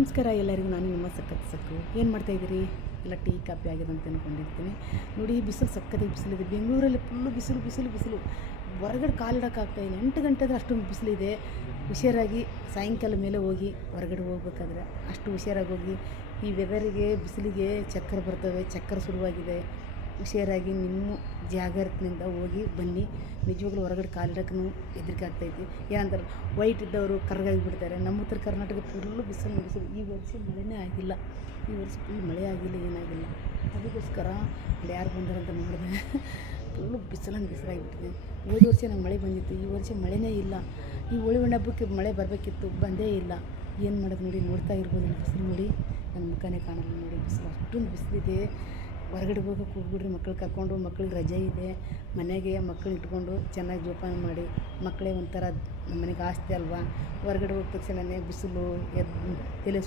ನಮಸ್ಕಾರ ಎಲ್ಲರಿಗೂ. ನಾನು ನಿಮ್ಮ ಸಕ್ಕು ಏನು ಮಾಡ್ತಾಯಿದ್ದೀರಿ? ಎಲ್ಲ ಟೀ ಕಾಫಿ ಆಗಿದೆ ಅಂತ ಅಂದ್ಕೊಂಡಿರ್ತೀನಿ. ನೋಡಿ, ಬಿಸಿಲು ಸಕ್ಕತ್ತಾಗಿ ಬಿಸಿಲಿದೆ. ಬೆಂಗಳೂರಲ್ಲಿ ಫುಲ್ಲು ಬಿಸಿಲು. ಹೊರಗಡೆ ಕಾಲಿಡೋಕ್ಕಾಗ್ತಾಯಿಲ್ಲ. 8 ಗಂಟೆ ಆದರೆ ಅಷ್ಟೊಂದು ಬಿಸಿಲಿದೆ. ಹುಷಾರಾಗಿ ಸಾಯಂಕಾಲ ಮೇಲೆ ಹೋಗಿ ಹೊರಗಡೆ ಹೋಗ್ಬೇಕಾದ್ರೆ ಅಷ್ಟು ಹುಷಾರಾಗಿ ಹೋಗಿ. ಈ ವೆದರಿಗೆ ಬಿಸಿಲಿಗೆ ಚಕ್ಕರ್ ಬರ್ತವೆ, ಚಕ್ಕರ್ ಶುರುವಾಗಿದೆ. ಹುಷಾರಾಗಿ ನಿಮ್ಮ ಜಾಗ್ರತೆಯಿಂದ ಹೋಗಿ ಬನ್ನಿ. ನಿಜವಾಗ್ಲೂ ಹೊರಗಡೆ ಕಾಲಿಡೋಕ್ಕೂ ಹೆದರಿಕೆ ಆಗ್ತೈತಿ. ಏನಂತಾರೆ, ವೈಟ್ ಇದ್ದವರು ಕರ್ರಗಾಗಿ ಬಿಡ್ತಾರೆ. ನಮ್ಮ ಉತ್ತರ ಕರ್ನಾಟಕ ಫುಲ್ಲು ಬಿಸಿಲು. ಈ ವರ್ಷ ಮಳೆನೇ ಆಗಿಲ್ಲ. ಈ ವರ್ಷ ಫುಲ್ ಮಳೆ ಆಗಿಲ್ಲ, ಏನಾಗಿಲ್ಲ. ಅದಕ್ಕೋಸ್ಕರ ಅಲ್ಲಿ ಯಾರು ಬಂದಾರಂತ ನೋಡಿದೆ. ಫುಲ್ಲು ಬಿಸಿಲಾಗಿಬಿಟ್ಟಿದೆ. ಹೋದ ವರ್ಷ ನಂಗೆ ಮಳೆ ಬಂದಿತ್ತು, ಈ ವರ್ಷ ಮಳೆನೇ ಇಲ್ಲ. ಈ ಹೋಳಿ ಹಬ್ಬಕ್ಕೆ ಮಳೆ ಬರಬೇಕಿತ್ತು, ಬಂದೇ ಇಲ್ಲ. ಏನು ಮಾಡೋದು ನೋಡಿ, ನೋಡ್ತಾ ಇರ್ಬೋದು. ಬಿಸಿಲು ನೋಡಿ, ನನ್ನ ಮುಖನೇ ಕಾಣಲ್ಲ ನೋಡಿ. ಬಿಸಿಲು ಅಷ್ಟೊಂದು ಬಿಸಿಲಿದೆ. ಹೊರಗಡೆ ಹೋಗ್ಬಿಡ್ರಿ, ಮಕ್ಕಳು ಕರ್ಕೊಂಡು. ಮಕ್ಳಿಗೆ ರಜೆ ಇದೆ, ಮನೆಗೆ ಮಕ್ಕಳು ಇಟ್ಕೊಂಡು ಚೆನ್ನಾಗಿ ಜೋಪಾನ ಮಾಡಿ. ಮಕ್ಕಳೇ ಒಂಥರ ನಮ್ಮ ಮನೆಗೆ ಆಸ್ತಿ ಅಲ್ವಾ. ಹೊರಗಡೆ ಹೋದ ತಕ್ಷಣವೇ ಬಿಸಿಲು ತಲೆ